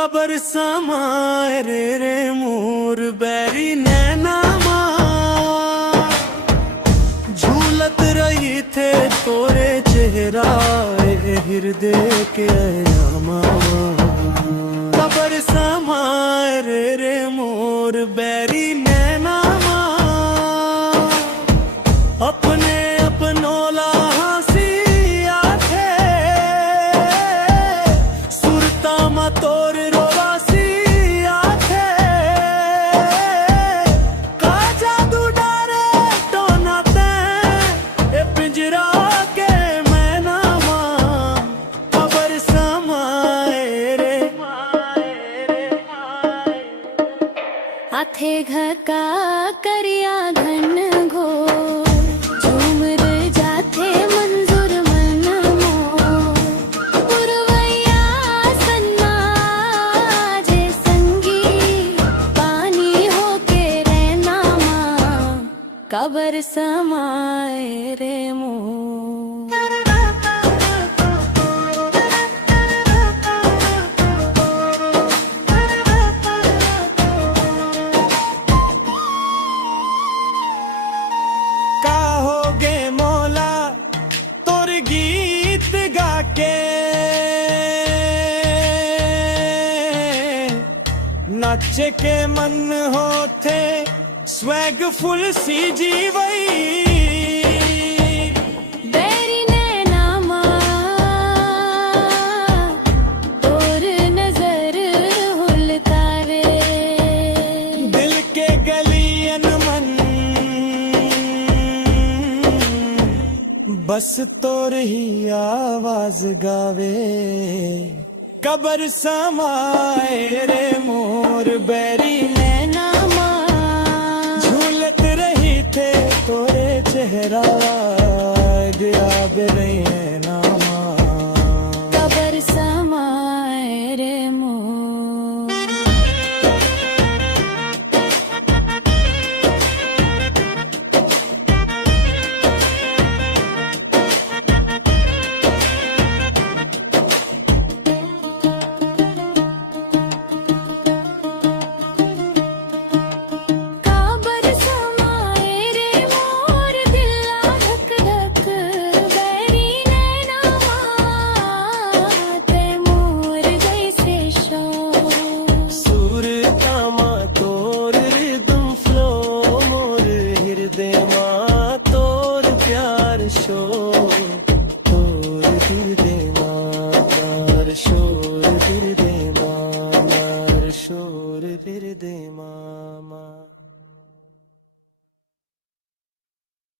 Cover समाए रे मोर बैरी नैना माँ, झूलत रही थे तोरे चेहरा हृदय के आयामा। कबर समाए रे मोर बैरी नैना माँ, अपने अपनों ला हंसी आखे सुरता मा तोर रोवासी आखे। का जादू डारे टोना ते ए पिंजरा के मैना मां, कबर समाए रे आथे घका करिया घन घोर, झूमर जाथे मंजूर मन मोर। पुरवैया सन्ना जे संगी, पानी होके रहना माँ, कबर समाए रे मोर। गीत गाके नाच के मन होते स्वैग फुल सी जीवई। बैरी नैना माँ, तोर नजर हुलकावे, दिल के गलियन मन बस तोर ही आवाज गावे। कबर समाए रे मोर बैरी नैना माँ, झूलत रही थे तोरे चेहरा याद रही है ना माँ, कबर समाए रे मोर। शोर दिल दे मार, शोर दिल दे मार, शोर दिल दे मामा।